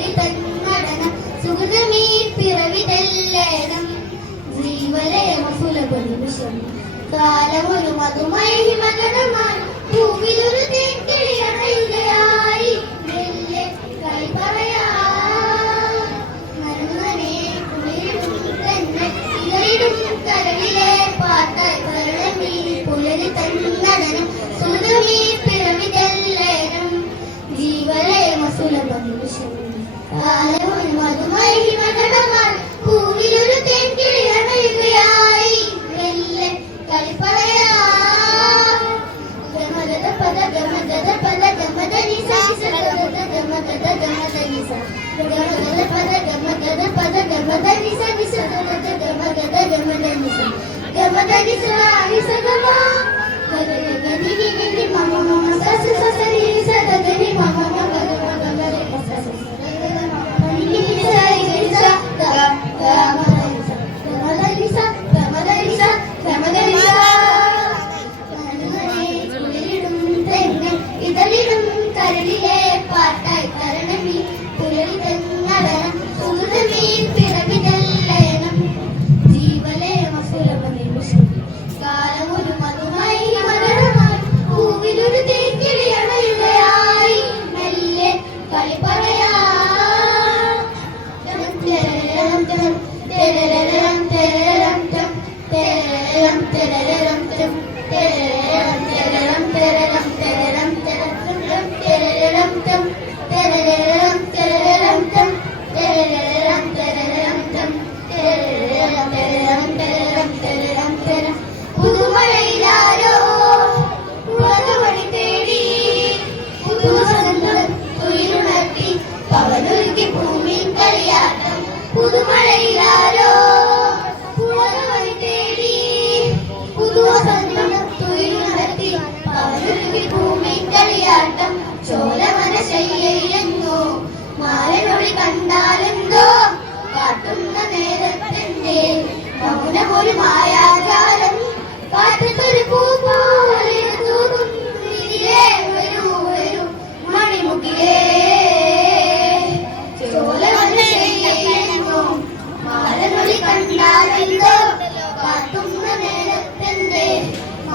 വഴി തന്നടനം സുഹൃതമീ പിറവി തെല്ലണം ജീവലയം സുലഭ കാലമൊരു മധുമൈ മകടമാണ് ഭൂമിയിലൊരു Gama da gisa, gama da gisa, da da da